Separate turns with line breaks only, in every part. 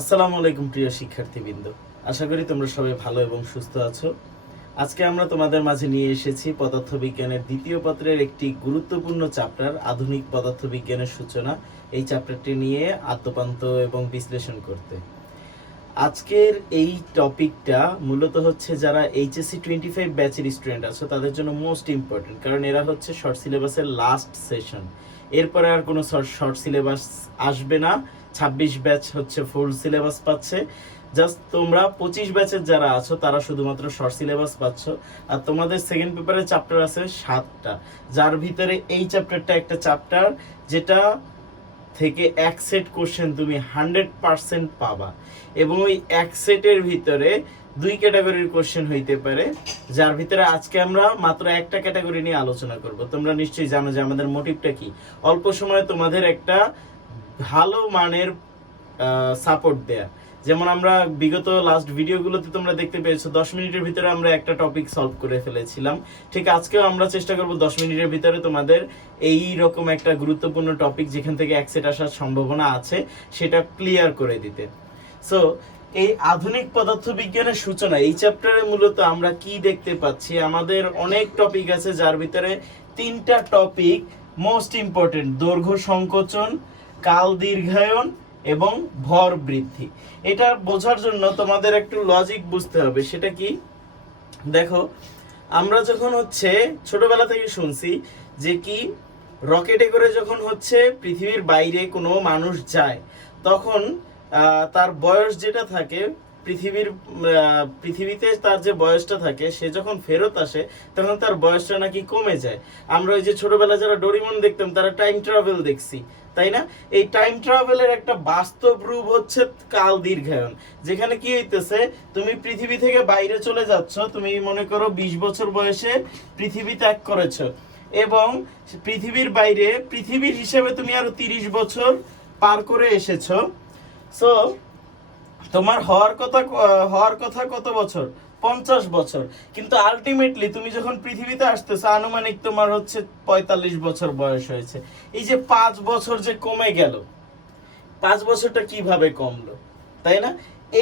আসসালামু আলাইকুম প্রিয় শিক্ষার্থীবৃন্দ। আশা করি তোমরা সবাই ভালো এবং সুস্থ আছো। আজকে আমরা তোমাদের মাঝে নিয়ে এসেছি পদার্থবিজ্ঞানের দ্বিতীয় পত্রের একটি গুরুত্বপূর্ণ চ্যাপ্টার, আধুনিক পদার্থবিজ্ঞানের সূচনা। এই চ্যাপ্টারটি নিয়ে আত্মপান্ত এবং বিশ্লেষণ করতে। আজকের এই টপিকটা মূলত হচ্ছে যারা এইচএসসি টোয়েন্টি ফাইভ ব্যাচের স্টুডেন্ট আছে, তাদের জন্য মোস্ট ইম্পর্টেন্ট, কারণ এরা হচ্ছে শর্ট সিলেবাসের লাস্ট সেশন। এরপরে আর কোনো শর্ট সিলেবাস আসবে না। ছাব্বিশ ব্যাচ হচ্ছে ফুল সিলেবাস পাচ্ছে। জাস্ট তোমরা পঁচিশ ব্যাচের যারা আছো, তারা শুধুমাত্র শর্ট সিলেবাস পাচ্ছ। আর তোমাদের সেকেন্ড পেপারে চ্যাপ্টার আছে সাতটা। যার ভিতরে এই চ্যাপ্টারটা একটা চ্যাপ্টার যেটা থেকে এক সেট কোশ্চেন তুমি হান্ড্রেড পার্সেন্ট পাবা। এবং ওই এক সেটের ভিতরে দুই ক্যাটাগরির কোশ্চেন হইতে পারে, যার ভিতরে আজকে আমরা মাত্র একটা ক্যাটাগরি নিয়ে আলোচনা করব। তোমরা নিশ্চয়ই জানো যে আমাদের মোটিভটা কি। অল্প সময়ে তোমাদের একটা ভালো মানের সাপোর্ট দেয়া। যেমন আমরা বিগত লাস্ট ভিডিওগুলোতে তোমরা দেখতে পেয়েছ, দশ মিনিটের ভিতরে আমরা একটা টপিক সলভ করে ফেলেছিলাম। ঠিক আজকেও আমরা চেষ্টা করব দশ মিনিটের ভিতরে তোমাদের এই রকম একটা গুরুত্বপূর্ণ টপিক যেখান থেকে অ্যাক্সেট আসার সম্ভাবনা আছে, সেটা ক্লিয়ার করে দিতে। সো এই আধুনিক পদার্থবিজ্ঞানের সূচনা, এই চ্যাপ্টারে মূলত আমরা কি দেখতে পাচ্ছি, আমাদের অনেক টপিক আছে যার ভিতরে তিনটা টপিক মোস্ট ইম্পর্টেন্ট দৈর্ঘ্য সংকোচন কাল দীর্ঘায়ন এবং ভর বৃদ্ধি। এটা বোঝার জন্য তোমাদের একটু লজিক বুঝতে হবে, সেটা কি? দেখো, আমরা যখন হচ্ছে ছোটবেলা থেকে শুনছি যে কি রকেটে করে যখন হচ্ছে পৃথিবীর বাইরে কোনো মানুষ যায়, তখন তার বয়স যেটা থাকে, পৃথিবীর পৃথিবীতে তার যে বয়সটা থাকে, সে যখন ফেরত আসে, তখন তার বয়সটা নাকি কমে যায়। আমরা ওই যে ছোটবেলা যারা ডোরিমন দেখতাম, তারা টাইম ট্রাভেল দেখছি। তাই না? এই টাইম ট্রাভেলের একটা বাস্তব রূপ হচ্ছে কাল দীর্ঘায়ন। যেখানে কি হইতেছে, তুমি পৃথিবী থেকে বাইরে চলে যাচ্ছ, তুমি মনে করো বিশ বছর বয়সে পৃথিবী ত্যাগ করেছ এবং পৃথিবীর বাইরে, পৃথিবীর হিসেবে তুমি আরও তিরিশ বছর পার করে এসেছ। সো তোমার হওয়ার কথা হওয়ার কথা কত বছর? পঞ্চাশ বছর। কিন্তু আলটিমেটলি তুমি যখন পৃথিবীতে আসতেছো, আনুমানিক তোমার হচ্ছে পঁয়তাল্লিশ বছর বয়স হয়েছে। এই যে পাঁচ বছর যে কমে গেল, পাঁচ বছরটা কীভাবে কমলো, তাই না?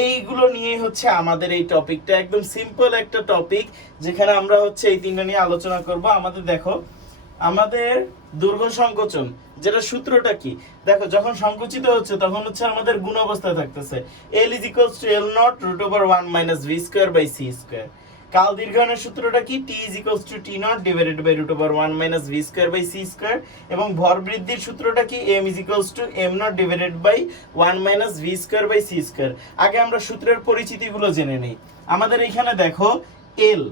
এইগুলো নিয়ে হচ্ছে আমাদের এই টপিকটা একদম সিম্পল একটা টপিক যেখানে আমরা হচ্ছে এই তিনটা নিয়ে আলোচনা করব। আমাদের দেখো আমাদের দৈর্ঘ্য সংকোচন, যেটা সূত্রটা কি? দেখো, যখন সংকুচিত হচ্ছে, তখন হচ্ছে আমাদের গুণ অবস্থায় থাকতেছে। L is equals to L not root over one minus V square by C square কাল দীর্ঘায়নের সূত্রটা কি? T is equals to T not divided by root over one minus V square by C square এবং ভর বৃদ্ধির সূত্রটা কি? M is equals to M not divided by one minus V square by C square আগে আমরা সূত্রের পরিচিতিগুলো জেনে নেই। আমাদের এখানে দেখো এল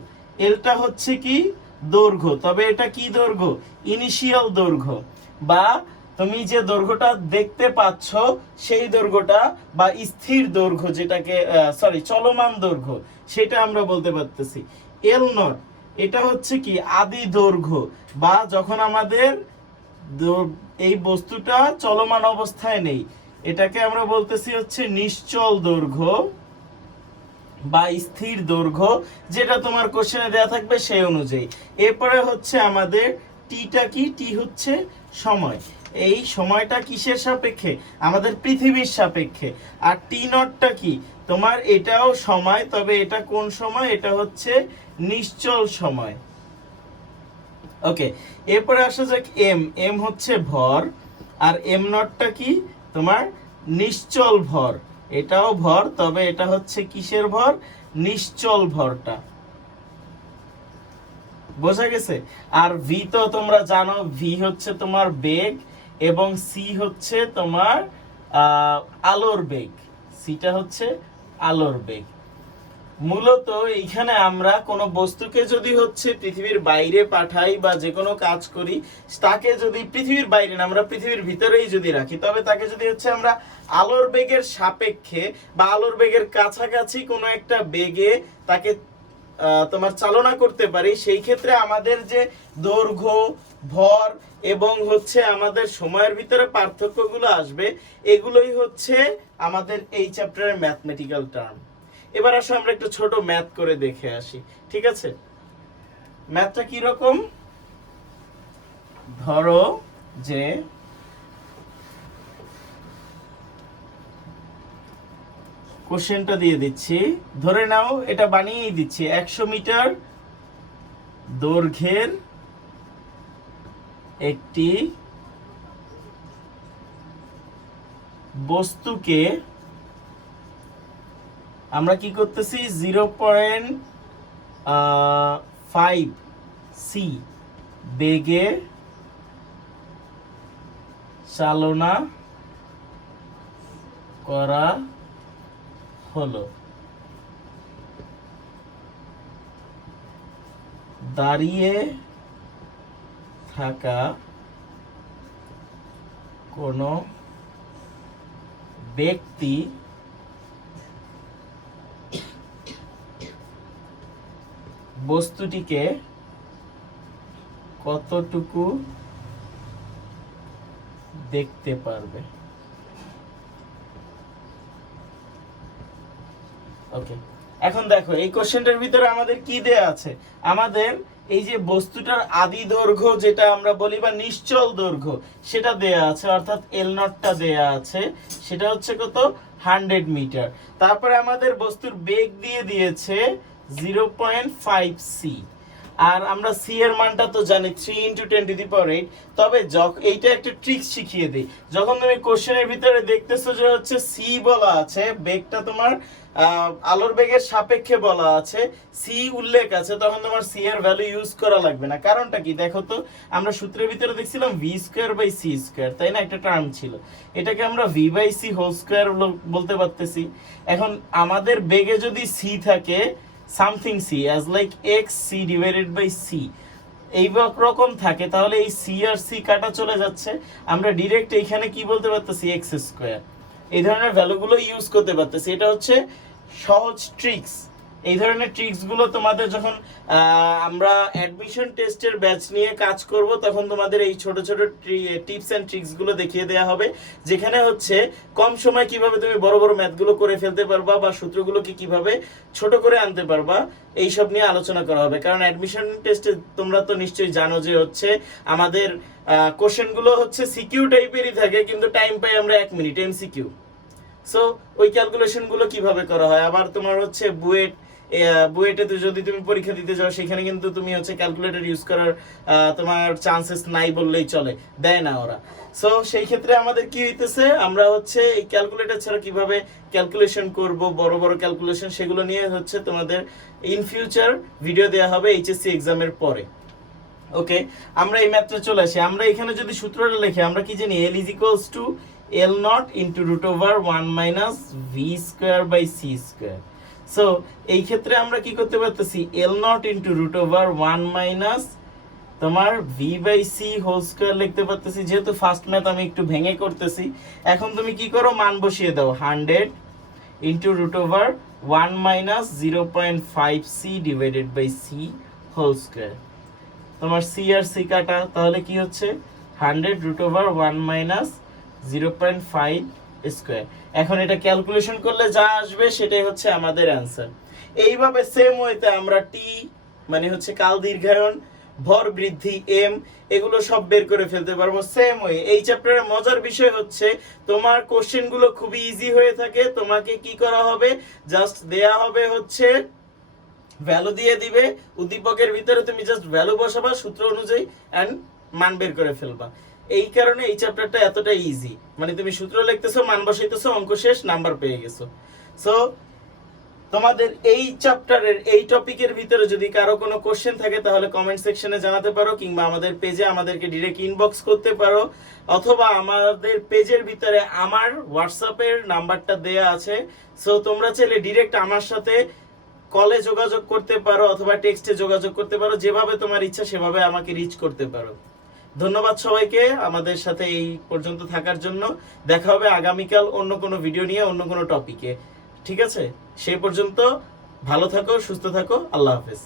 এলটা হচ্ছে কি? দৈর্ঘ্য। তবে এটা কি দৈর্ঘ্য? ইনিশিয়াল দৈর্ঘ্য। বা তুমি যে দৈর্ঘ্যটা দেখতে পাচ্ছ, সেই দৈর্ঘ্যটা বা স্থির দৈর্ঘ্য যেটাকে সরি চলমান দৈর্ঘ্য, সেটা আমরা বলতে পারতেছি। এল নট এটা হচ্ছে কি? আদি দৈর্ঘ্য। বা যখন আমাদের এই বস্তুটা চলমান অবস্থায় নেই, এটাকে আমরা বলতেছি হচ্ছে নিশ্চল দৈর্ঘ্য। বা স্থির দৈর্ঘ্য যেটা তোমার কোশ্চেনে দেয়া থাকবে সেই অনুযায়ী। এরপরে হচ্ছে আমাদের টিটা কি? টি হচ্ছে সময়। এই সময়টা কিসের সাপেক্ষে? আমাদের পৃথিবীর সাপেক্ষে। আর টি নটটা কি? তোমার এটাও সময়, তবে এটা কোন সময়? এটা হচ্ছে নিশ্চল সময়। ওকে এরপরে আসা যাক এম এম হচ্ছে ভর, আর এম নটটা কি? তোমার নিশ্চল ভর। এটাও ভর, তবে এটা হচ্ছে কিসের ভর? নিশ্চল ভরটা। বোঝা গেছে? আর ভি তো তোমরা জানো ভি হচ্ছে তোমার বেগ এবং সি হচ্ছে তোমার আলোর বেগ। সিটা হচ্ছে আলোর বেগ। মূলত এইখানে আমরা কোনো বস্তুকে যদি হচ্ছে পৃথিবীর বাইরে পাঠাই বা যে কোনো কাজ করি, তাকে যদি পৃথিবীর বাইরে না, আমরা পৃথিবীর ভিতরেই যদি রাখি, তবে তাকে যদি হচ্ছে আমরা আলোর বেগের সাপেক্ষে বা আলোর বেগের কাছাকাছি কোনো একটা বেগে তাকে তোমার চালনা করতে পারি, সেই ক্ষেত্রে আমাদের যে দৈর্ঘ্য, ভর এবং হচ্ছে আমাদের সময়ের ভিতরে পার্থক্যগুলো আসবে, এগুলোই হচ্ছে আমাদের এই চ্যাপ্টারের ম্যাথমেটিক্যাল টার্ম এবার আসো, আমরা একটু ছোট ম্যাথ করে দেখে আসি, ঠিক আছে? ম্যাথটা কি রকম ধরো যে কোশ্চেনটা দিয়ে দিচ্ছি, ধরে নাও এটা বানিয়েই দিচ্ছি, একশো মিটার দৈর্ঘ্যের একটি বস্তুকে আমরা কি করতেছি? জিরো পয়েন্ট ফাইভ সি বেগে চালনা করা হলো। দাঁড়িয়ে থাকা কোনো ব্যক্তি বস্তুটিকে কতটুকু দেখতে পারবে? ওকে এখন দেখো, এই কোশ্চেনটার ভিতরে আমাদের কি দেয়া আছে? আমাদের এই যে বস্তুটার আদি দৈর্ঘ্য যেটা আমরা বলি বা নিশ্চল দৈর্ঘ্য, সেটা দেয়া আছে, অর্থাৎ এল নটটা দেয়া আছে, সেটা হচ্ছে কত? হান্ড্রেড মিটার তারপরে আমাদের বস্তুর বেগ দিয়ে দিয়েছে জিরো পয়েন্ট ফাইভ সি আর আমরা সি এর মানটা তো জানি three into ten to the power eight তবে এইটা একটা ট্রিক্স শিখিয়ে দিই। যখন তুমি কোশ্চেনের ভিতরে দেখতেছো যে হচ্ছে সি বলা আছে, বেগটা তোমার আলোর বেগের সাপেক্ষে বলা আছে সি উল্লেখ আছে, তখন তোমার সি এর ভ্যালু ইউজ করা লাগবে না। কারণটা কি? দেখো তো, আমরা সূত্রের ভিতরে দেখছিলাম V square by C square তাই না? একটা টার্ম ছিল। এটাকে আমরা V by C whole square বলতে পারতেছি। এখন আমাদের বেগে যদি সি থাকে something C as like X C divided by C এই রকম থাকে, তাহলে এই সি আর সি কাটা চলে যাচ্ছে। আমরা ডিরেক্ট এইখানে কি বলতে পারতেছি? এক্স স্কোয়ার এই ধরনের ভ্যালুগুলো ইউজ করতে পারতেছি। এটা হচ্ছে সহজ ট্রিক্স এই ধরনের ট্রিক্সগুলো তোমাদের যখন আমরা অ্যাডমিশন টেস্টের ব্যাচ নিয়ে কাজ করব, তখন তোমাদের এই ছোট ছোট টিপস এন্ড ট্রিক্সগুলো দেখিয়ে দেওয়া হবে। যেখানে হচ্ছে, কম সময় কীভাবে তুমি বড় বড় ম্যাথগুলো করে ফেলতে পারবা বা সূত্রগুলোকে কীভাবে ছোট করে আনতে পারবা, এইসব নিয়ে আলোচনা করা হবে। কারণ অ্যাডমিশন টেস্টে তোমরা তো নিশ্চয়ই জানো যে হচ্ছে, আমাদের কোশ্চেনগুলো হচ্ছে সিকিউ টাইপেরই থাকে, কিন্তু টাইম পাই আমরা এক মিনিট এমসিকিউ সো ওই ক্যালকুলেশনগুলো কীভাবে করা হয়? আবার তোমার হচ্ছে বুয়েট বুয়েটে যদি তুমি পরীক্ষা দিতে যাও, সেখানে কিন্তু তুমি হচ্ছে ক্যালকুলেটর ইউজ করার তোমার চান্সেস নাই বললেই চলে। দেয় না ওরা। সো সেই ক্ষেত্রে আমাদের কি হইতেছে, আমরা হচ্ছে এই ক্যালকুলেটর ছাড়া কীভাবে ক্যালকুলেশন করব, বড় বড় ক্যালকুলেশন সেগুলো নিয়ে হচ্ছে তোমাদের ইন ফিউচার ভিডিও দেওয়া হবে এইচএসসি এক্সামের পরে। ওকে আমরা এই ম্যাথটা চলে আসি। আমরা এখানে যদি সূত্রটা লিখি, আমরা কি জানি L is equals to L not into root over one minus V square by C square so এই ক্ষেত্রে আমরা কি করতে পারতেছি? L not into root over one minus তোমার V by C whole square লিখতে পারতেছি। যেহেতু ফার্স্ট ম্যাথ আমি একটু ভেঙে করতেছি, এখন তুমি কি করো? মান বসিয়ে দাও। Hundred into root over one minus zero point five C divided by C whole square তোমার সি আর সি কাটা, তাহলে কি হচ্ছে? Hundred root over one minus zero point five square এখন এটা ক্যালকুলেশন করলে যা আসবে সেটাই হচ্ছে আমাদের অ্যান্সার এইভাবে সেম ওয়েতে আমরা টি মানে হচ্ছে কাল দীর্ঘায়ন, ভর বৃদ্ধি এম এগুলো সব বের করে ফেলতে পারব সেম ওয়ে এই চ্যাপ্টারের মজার বিষয় হচ্ছে তোমার কোশ্চেনগুলো খুবই ইজি হয়ে থাকে, তোমাকে কি করা হবে? জাস্ট দেয়া হবে হচ্ছে ভ্যালু দিয়ে দিবে, উদ্দীপকের ভিতরে তুমি জাস্ট ভ্যালু বসাবা, সূত্র অনুযায়ী এন্ড মান বের করে ফেলবা। এই কারণে এই চ্যাপ্টারটা এতটা ইজি মানে তুমি সূত্র লিখতেছো, মান বসাইতেছো, অঙ্ক শেষ নাম্বার পেয়ে গেছো। সো তোমাদের এই চ্যাপ্টারের এই টপিকের ভিতরে যদি কারও কোনো কোশ্চেন থাকে, তাহলে কমেন্ট সেকশনে জানাতে পারো, কিংবা আমাদের পেজে আমাদেরকে ডিরেক্ট ইনবক্স করতে পারো, অথবা আমাদের পেজের ভিতরে আমার হোয়াটসঅ্যাপের নাম্বারটা দেয়া আছে। সো তোমরা চাইলে ডিরেক্ট আমার সাথে কলে যোগাযোগ করতে পারো, অথবা টেক্সটে যোগাযোগ করতে পারো, যেভাবে তোমার ইচ্ছা সেভাবে আমাকে রিচ করতে পারো। ধন্যবাদ সবাইকে আমাদের সাথে এই পর্যন্ত থাকার জন্য। দেখা হবে আগামীকাল অন্য কোনো ভিডিও নিয়ে, অন্য কোনো টপিকে ঠিক আছে? সেই পর্যন্ত ভালো থাকো, সুস্থ থাকো। আল্লাহ হাফেজ।